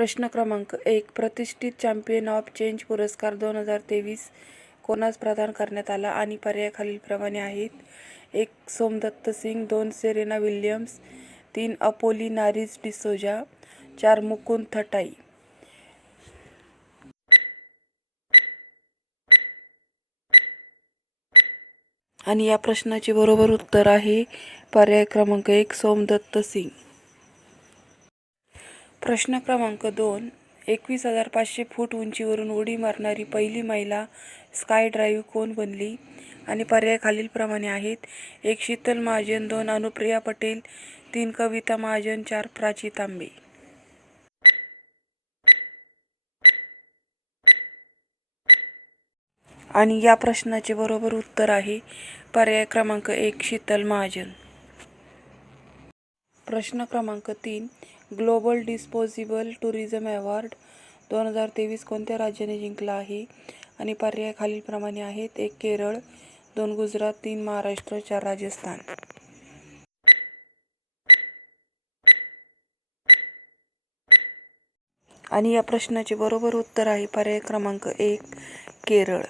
प्रश्न क्रमांक एक प्रतिष्ठित चॅम्पियन ऑफ चेंज पुरस्कार दोन हजार तेवीस कोणास प्रदान करण्यात आला? आणि पर्याय खालीलप्रमाणे आहेत. एक सोमदत्त सिंग दोन सेरेना विल्यम्स तीन अपोली नारीज डिसोजा चार मुकुंद थटाई. आणि या प्रश्नाचे बरोबर उत्तर आहे पर्याय क्रमांक एक सोमदत्त सिंग. प्रश्न क्रमांक दोन. एकवीस हजार पाचशे फूट उंचीवरून उडी मारणारी पहिली महिला स्काय ड्राईव्ह कोण बनली? आणि पर्याय खालीलप्रमाणे आहेत. एक शीतल महाजन दोन अनुप्रिया पटेल तीन कविता महाजन चार प्राची तांबे. आणि या प्रश्नाचे बरोबर उत्तर आहे पर्याय क्रमांक एक शीतल महाजन. प्रश्न क्रमांक तीन. ग्लोबल डिस्पोजिबल टुरिझम अवॉर्ड दोन हजार तेवीस कोणत्या राज्याने जिंकला आहे? आणि पर्याय खालीलप्रमाणे आहेत. एक केरळ. दोन गुजरात. तीन महाराष्ट्र. चार राजस्थान. आणि या प्रश्नाचे बरोबर उत्तर आहे पर्याय क्रमांक एक केरळ.